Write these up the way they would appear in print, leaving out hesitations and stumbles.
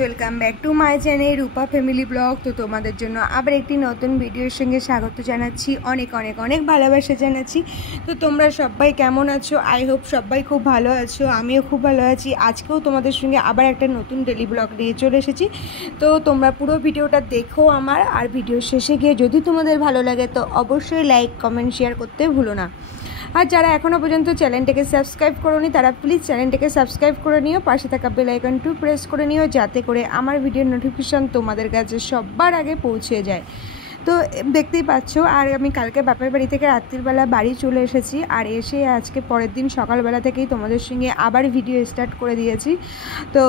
Welcome back to my channel Rupa family blog. তো তোমাদের জন্য আবার একটি নতুন ভিডিওর সঙ্গে স্বাগত জানাচ্ছি, অনেক অনেক অনেক ভালোবাসা জানাচ্ছি। তো তোমরা সবাই কেমন আছো? আই হোপ সবাই খুব ভালো আছো, আমিও খুব ভালো আছি। আজকেও তোমাদের সঙ্গে আবার একটা নতুন ডেলি ব্লগ নিয়ে চলে এসেছি। তো তোমরা পুরো ভিডিওটা দেখো আমার, আর ভিডিওর শেষে গিয়ে যদি তোমাদের ভালো লাগে তো অবশ্যই লাইক কমেন্ট শেয়ার করতে ভুলো না। আর যারা এখনও পর্যন্ত চ্যানেলটাকে সাবস্ক্রাইব করোনি তারা প্লিজ চ্যানেলটাকে সাবস্ক্রাইব করে নিও, পাশে থাকা বেল আইকনটি প্রেস করে নিও, যাতে করে আমার ভিডিওর নোটিফিকেশান তোমাদের কাছে সবার আগে পৌঁছে যায়। তো দেখতেই পাচ্ছ, আর আমি কালকে বাপের বাড়ি থেকে রাত্রিবেলা বাড়ি চলে এসেছি, আর এসে আজকে পরের দিন সকালবেলা থেকেই তোমাদের সঙ্গে আবার ভিডিও স্টার্ট করে দিয়েছি। তো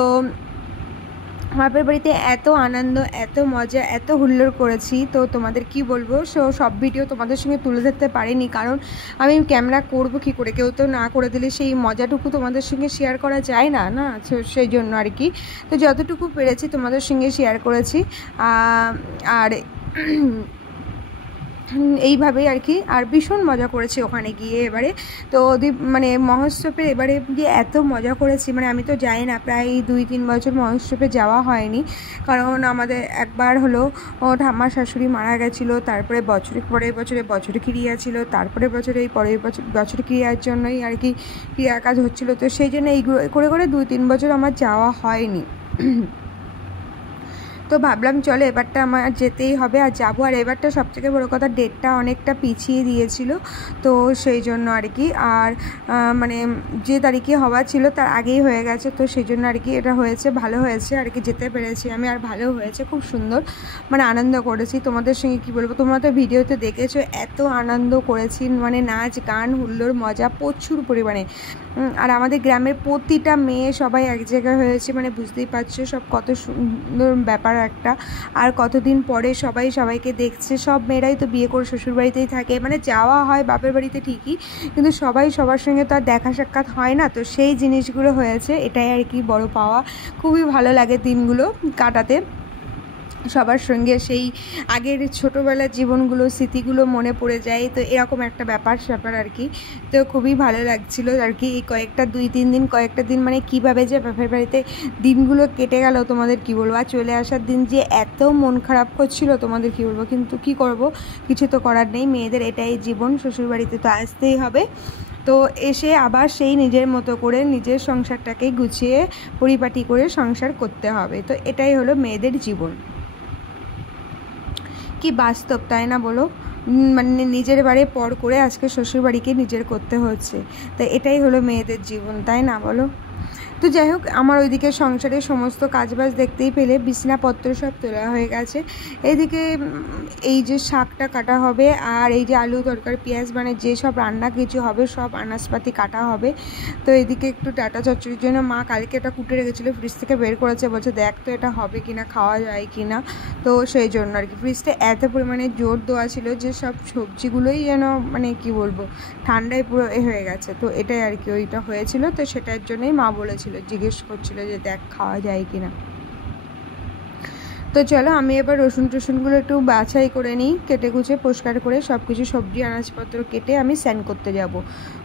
বাপের বাড়িতে এত আনন্দ, এত মজা, এত হুল্লোড় করেছি, তো তোমাদের কি বলবো। সব ভিডিও তোমাদের সঙ্গে তুলে ধরতে পারিনি, কারণ আমি ক্যামেরা করব কি করে, কেউ তো না করে দিলে সেই মজাটুকু তোমাদের সঙ্গে শেয়ার করা যায় না না, সেই জন্য আর কি। তো যতটুকু পেরেছি তোমাদের সঙ্গে শেয়ার করেছি, আর এইভাবেই আর কি। আর ভীষণ মজা করেছি ওখানে গিয়ে। এবারে তো মানে মহোৎসবে এবারে গিয়ে এত মজা করেছি, মানে আমি তো যাই না, প্রায় 2-3 বছর মহোৎসবে যাওয়া হয়নি, কারণ আমাদের একবার হলো ঠাম্মার শাশুড়ি মারা গেছিলো, তারপরে পরের বছরে বছরে ক্রিয়া ছিল, তারপরে বছরে এই পরের বছর ক্রিয়ার জন্যই আর কি ক্রিয়া কাজ হচ্ছিলো। তো সেই জন্য এইগুলো করে 2-3 বছর আমার যাওয়া হয়নি। তো ভাবলাম চলো এবারটা আমার যেতেই হবে, আর যাবো। আর এবারটা সবথেকে বড়ো কথা, ডেটটা অনেকটা পিছিয়ে দিয়েছিল, তো সেই জন্য আর কি। আর মানে যে তারিখে হওয়া ছিল তার আগেই হয়ে গেছে, তো সেই জন্য আর কি এটা হয়েছে, ভালো হয়েছে আর কি, যেতে পেরেছি আমি, আর ভালো হয়েছে, খুব সুন্দর মানে আনন্দ করেছি। তোমাদের সঙ্গে কি বলবো, তোমরা তো ভিডিওতে দেখেছো এত আনন্দ করেছি, মানে নাচ গান হুল্লোড় মজা প্রচুর পরিমাণে। আর আমাদের গ্রামের প্রতিটা মেয়ে সবাই এক জায়গায় হয়েছে, মানে বুঝতেই পারছো সব কত সুন্দর ব্যাপার একটা। আর কতদিন পরে সবাই সবাইকে দেখছে, সব মেয়েরাই তো বিয়ে করে শ্বশুরবাড়িতেই থাকে, মানে যাওয়া হয় বাপের বাড়িতে ঠিকই, কিন্তু সবাই সবার সঙ্গে তো আর দেখা সাক্ষাৎ হয় না, তো সেই জিনিসগুলো হয়েছে, এটাই আর কি বড় পাওয়া। খুবই ভালো লাগে দিনগুলো কাটাতে সবার সঙ্গে, সেই আগের ছোটোবেলার জীবনগুলো, স্মৃতিগুলো মনে পড়ে যায়, তো এরকম একটা ব্যাপার আর কি। তো খুবই ভালো লাগছিলো আর কি। এই কয়েকটা দিন মানে কীভাবে যে বাপের বাড়িতে দিনগুলো কেটে গেল তোমাদের কি বলবো। আর চলে আসার দিন যে এত মন খারাপ করছিল তোমাদের কি বলবো, কিন্তু কি করব, কিছু তো করার নেই, মেয়েদের এটাই জীবন, শ্বশুরবাড়িতে তো আসতেই হবে। তো এসে আবার সেই নিজের মতো করে নিজের সংসারটাকে গুছিয়ে পরিপাটি করে সংসার করতে হবে, তো এটাই হলো মেয়েদের জীবন। কি বাস্তব, তাই না বলো? মানে নিজের বাড়ি পর করে আজকে শ্বশুরবাড়িকে নিজের করতে হচ্ছে, তো এটাই হলো মেয়েদের জীবন, তাই না বলো? তো যাই হোক, আমার ওইদিকে সংসারের সমস্ত কাজবাজ দেখতেই পেলে, বিছনাপত্র সব তোলা হয়ে গেছে। এইদিকে এই যে শাকটা কাটা হবে, আর এই যে আলু তরকারি পেঁয়াজ মানে যে সব রান্না কিছু হবে সব আনাজপাতি কাটা হবে। তো এদিকে একটু ডাটা চচ্চড়ির জন্য মা কালকে এটা কুটে রেখেছিলো, ফ্রিজ থেকে বের করেছে, বলছে দেখ তো এটা হবে কিনা, খাওয়া যায় কিনা। তো সেই জন্য আর কি ফ্রিজটা এত পরিমাণে জোর দেওয়া ছিল যে সব সবজিগুলোই যেন মানে কি বলবো ঠান্ডায় পুরো হয়ে গেছে, তো এটাই আর কি ওইটা হয়েছিল। তো সেটার জন্যই মা বলেছিল, জিজ্ঞেস করছিল যে দেখ খাওয়া যায় কিনা। তো চলো আমি এবার রসুনগুলো একটু বাছাই করে নিই, কেটে কুচে পরিষ্কার করে সব কিছু সবজি আনাজপত্র কেটে আমি স্নান করতে যাব।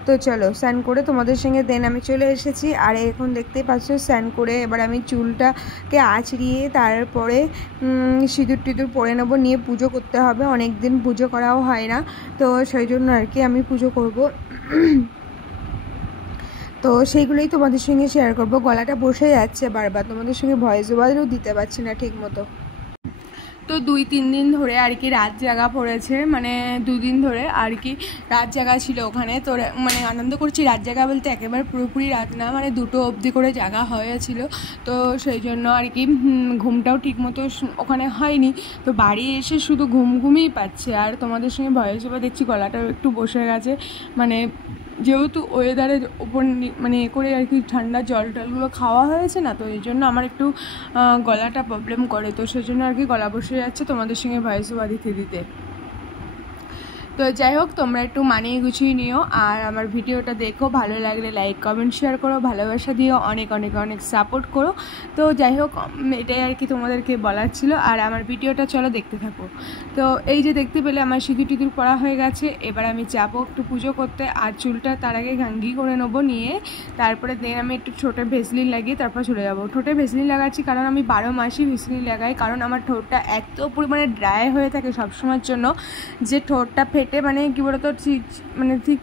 তো চলো স্নান করে তোমাদের সঙ্গে দেন আমি চলে এসেছি। আর এখন দেখতেই পাচ্ছ স্নান করে এবার আমি চুলটাকে আঁচড়িয়ে তারপরে সিঁদুর টিঁদুর পরে নেবো, নিয়ে পুজো করতে হবে, অনেক দিন পুজো করাও হয় না, তো সেই জন্য আর কি আমি পুজো করব। তো সেইগুলোই তোমাদের সঙ্গে শেয়ার করবো। গলাটা বসে যাচ্ছে বারবার, তোমাদের সঙ্গে ভয়েস ওভারও দিতে পারছি না ঠিক মতো। তো 2-3 দিন ধরে আর কি রাত জাগা পড়েছে, মানে 2 দিন ধরে আর কি রাত জাগা ছিল ওখানে। তো মানে আনন্দ করছি, রাত জাগা বলতে একেবারে পুরোপুরি রাত না, মানে 2টো অবধি করে জাগা হয়েছিল। তো সেই জন্য আর কি ঘুমটাও ঠিক মতো ওখানে হয়নি, তো বাড়ি এসে শুধু ঘুমই পাচ্ছে। আর তোমাদের সঙ্গে ভয়েস ওভার দেখছি, গলাটাও একটু বসে গেছে, মানে যেহেতু ওয়েদারের ওপর মানে করে আর কি ঠান্ডা জলগুলো খাওয়া হয়েছে না, তো এই জন্য আমার একটু গলাটা প্রবলেম করে, তো সেই জন্য আর কি গলা বসে যাচ্ছে তোমাদের সঙ্গে ভয়েস ওভার দিতে। তো যাই হোক, তোমরা একটু মানিয়ে গুছিয়ে নিও, আর আমার ভিডিওটা দেখো, ভালো লাগলে লাইক কমেন্ট শেয়ার করো, ভালোবাসা দিও, অনেক অনেক অনেক সাপোর্ট করো। তো যাই হোক, এটাই আর কি তোমাদেরকে বলার ছিল। আর আমার ভিডিওটা চলো দেখতে থাকো। তো এই যে দেখতে পেলে আমার সিঁদুর টিঁদুর পরা হয়ে গেছে। এবার আমি যাবো একটু পুজো করতে, আর চুলটা তার আগে ঘাঙ্গি করে নেবো, নিয়ে তারপরে দেন আমি একটু ঠোঁটে ভেসলিন লাগিয়ে তারপর চলে যাবো। ঠোঁটে ভেসলিন লাগাচ্ছি কারণ আমি 12 মাসই ভেসলিন লাগাই, কারণ আমার ঠোঁটটা এত পরিমাণে ড্রাই হয়ে থাকে সবসময়ের জন্য যে ঠোঁটটা ফেটে মানে কী বলতো মানে ঠিক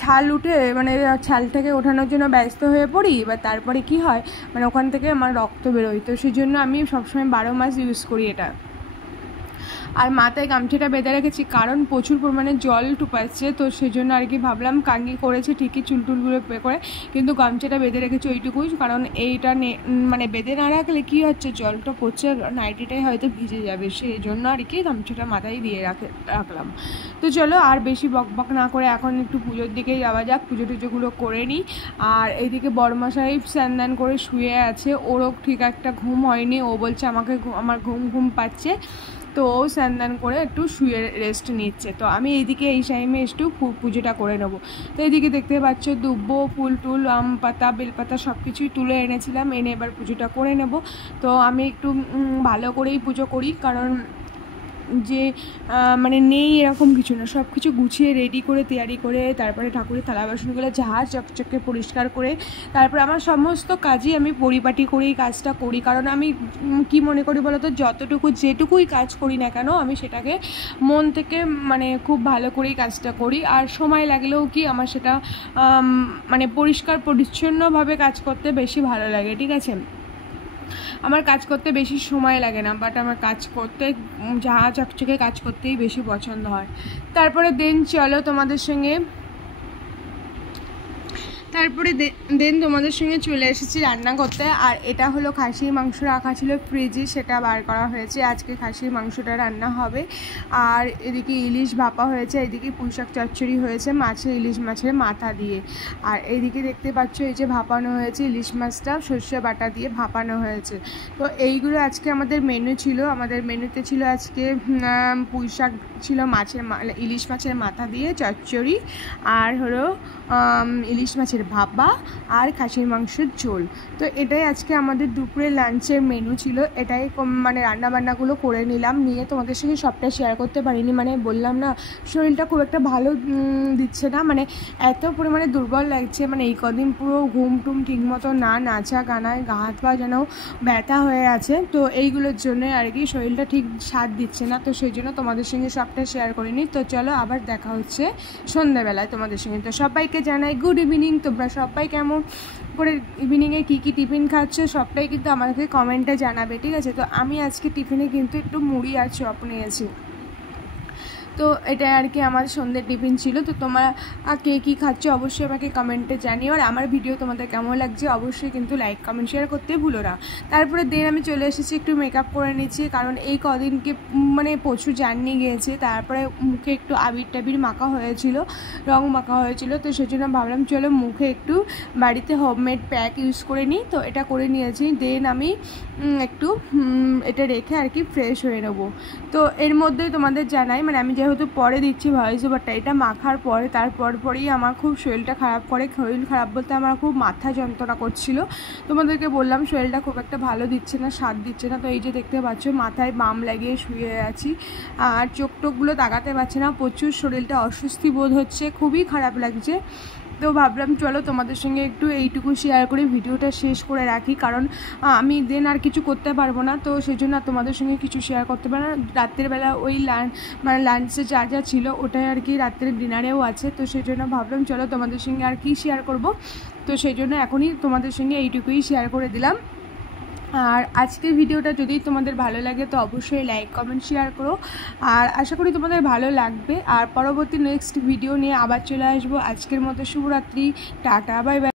ছাল উঠে, মানে ছাল থেকে ওঠানোর জন্য ব্যস্ত হয়ে পড়ি। এবার তারপরে কি হয়, মানে ওখান থেকে আমার রক্ত বেরোয়। তো সেই জন্য আমি সবসময় 12 মাস ইউজ করি এটা। আর মাথায় গামছাটা বেঁধে রেখেছি কারণ প্রচুর পরিমাণে জল টুপাচ্ছে, তো সেই জন্য আর কি ভাবলাম কাঙ্গি করেছি ঠিকই চুল টুলগুলো পে করে, কিন্তু গামছাটা বেঁধে রেখেছি ওইটুকুই, কারণ এইটা মানে বেঁধে না রাখলে কী হচ্ছে, জলটা পড়ছে, নাইটিটাই হয়তো ভিজে যাবে, সেই জন্য আর কি গামছাটা মাথায় দিয়ে রাখলাম। তো চলো আর বেশি বকবক না করে এখন একটু পুজোর দিকে যাওয়া যাক, পুজো টুজোগুলো করে নিই। আর এইদিকে বড়মশাই স্নান করে শুয়ে আছে, ওরও ঠিক একটা ঘুম হয়নি, ও বলছে আমার ঘুম পাচ্ছে, তো ও স্নান করে একটু শুয়ে রেস্ট নিচ্ছে। তো আমি এইদিকে এই টাইমে একটু পুজোটা করে নেবো। তো এইদিকে দেখতে পাচ্ছ দুব্বো, ফুল টুল, আম পাতা, বেলপাতা সব কিছুই তুলে এনেছিলাম, এনে এবার পুজোটা করে নেব। তো আমি একটু ভালো করেই পুজো করি, কারণ যে মানে নেই এরকম কিছু না, সব কিছু গুছিয়ে রেডি করে তৈরি করে তারপরে ঠাকুরের থালা বাসনগুলো ঝাড় চকচকে পরিষ্কার করে তারপরে আমার সমস্ত কাজই আমি পরিপাটি করেই কাজটা করি। কারণ আমি কি মনে করি বলো তো, যেটুকুই কাজ করি না কেন আমি সেটাকে মন থেকে মানে খুব ভালো করেই কাজটা করি। আর সময় লাগলেও কি আমার সেটা মানে পরিষ্কার পরিচ্ছন্নভাবে কাজ করতে বেশি ভালো লাগে, ঠিক আছে। আমার কাজ করতে বেশি সময় লাগে না, বাট আমার কাজ করতে চকচকে কাজ করতেই বেশি পছন্দ হয়। তারপরে চলো তোমাদের সঙ্গে তোমাদের সঙ্গে চলে এসেছি রান্না করতে। আর এটা হলো খাসির মাংস রাখা ছিল ফ্রিজে, সেটা বার করা হয়েছে, আজকে খাসির মাংসটা রান্না হবে। আর এদিকে ইলিশ ভাপা হয়েছে, এদিকে পুঁইশাক চচ্চড়ি হয়েছে ইলিশ মাছের মাথা দিয়ে। আর এইদিকে দেখতে পাচ্ছ এই যে ভাপানো হয়েছে ইলিশ মাছটা সর্ষে বাটা দিয়ে ভাপানো হয়েছে। তো এইগুলো আজকে আমাদের মেনু ছিল। আমাদের মেনুতে ছিল আজকে পুঁইশাক ছিল, ইলিশ মাছের মাথা দিয়ে চচ্চড়ি, আর হলো ইলিশ মাছের ভাপা, আর খাসির মাংসের ঝোল। তো এটাই আজকে আমাদের দুপুরে লাঞ্চের মেনু ছিল। এটাই মানে রান্নাবান্নাগুলো করে নিলাম, নিয়ে তোমাদের সঙ্গে সবটা শেয়ার করতে পারিনি। মানে বললাম না, শরীরটা খুব একটা ভালো দিচ্ছে না, মানে এত পরিমাণে দুর্বল লাগছে, মানে এই কদিন পুরো ঘুম টুম ঠিক মতো না, নাচা গানায় গা হাত পা যেন ব্যথা হয়ে আছে। তো এইগুলোর জন্য আর কি শরীরটা ঠিক সাথ দিচ্ছে না, তো সেই জন্য তোমাদের সঙ্গে সবটা শেয়ার করিনি। তো চলো আবার দেখা হচ্ছে সন্ধ্যাবেলায় তোমাদের সঙ্গে। তো সবাইকে জানাই গুড ইভিনিং। তোমরা সবাই কেমন করে ইভিনিংয়ে কী কী টিফিন খাচ্ছ সবটাই কিন্তু আমাকে কমেন্টে জানাবে, ঠিক আছে। তো আমি আজকে টিফিনে কিন্তু একটু মুড়ি আর চপ নিয়েছি। তো এটা আর কি আমার সন্ধ্যের টিফিন ছিল। তো তোমরা কে কী খাচ্ছ অবশ্যই আমাকে কমেন্টে জানিও, আর আমার ভিডিও তোমাদের কেমন লাগছে অবশ্যই কিন্তু লাইক কমেন্ট শেয়ার করতে ভুলো না। তারপরে আমি চলে এসেছি একটু মেকআপ করে নিচ্ছি, কারণ এই কদিনকে মানে প্রচুর জার্নি গিয়েছে, তারপরে মুখে একটু আবির টাবির মাখা হয়েছিল, রং মাখা হয়েছিল। তো সেই জন্য ভাবলাম চলো মুখে একটু বাড়িতে হোমমেড প্যাক ইউজ করে নিই। তো এটা করে নিয়েছি, আমি একটু এটা রেখে আর কি ফ্রেশ হয়ে নেবো। তো এর মধ্যেই তোমাদের জানাই, মানে আমি যেহেতু পরে দিচ্ছি ভয়েস ওভারটা, এটা মাখার পরে পরেই আমার খুব শরীরটা খারাপ করে। শরীর খারাপ বলতে আমার খুব মাথা যন্ত্রণা করছিল। তোমাদেরকে বললাম শরীরটা খুব একটা ভালো দিচ্ছে না, স্বাদ দিচ্ছে না। তো এই যে দেখতে পাচ্ছ মাথায় বাম লাগিয়ে শুয়ে আছি, আর চোখ টোকগুলো তাকাতে পারছে না, প্রচুর শরীরটা অস্বস্তি বোধ হচ্ছে, খুবই খারাপ লাগছে। তো ভাবলাম চলো তোমাদের সঙ্গে একটু এইটুকু শেয়ার করে ভিডিওটা শেষ করে রাখি, কারণ আমি আর কিছু করতে পারবো না। তো সেই জন্য তোমাদের সঙ্গে কিছু শেয়ার করতে পারবো না। রাত্রের বেলা ওই মানে লাঞ্চে যা ছিল ওটাই আর কি রাত্রের ডিনারেও আছে। তো সেই জন্য ভাবলাম চলো তোমাদের সঙ্গে আর কি শেয়ার করব। তো সেই জন্য এখনই তোমাদের সঙ্গে এইটুকুই শেয়ার করে দিলাম। আর আজকের ভিডিওটা যদি তোমাদের ভালো লাগে তো অবশ্যই লাইক কমেন্ট শেয়ার করো, আর আশা করি তোমাদের ভালো লাগবে। আর পরবর্তী নেক্সট ভিডিও নিয়ে আবার চলে আসবো। আজকের মতো শুভরাত্রি, টাটা, বাই বাই।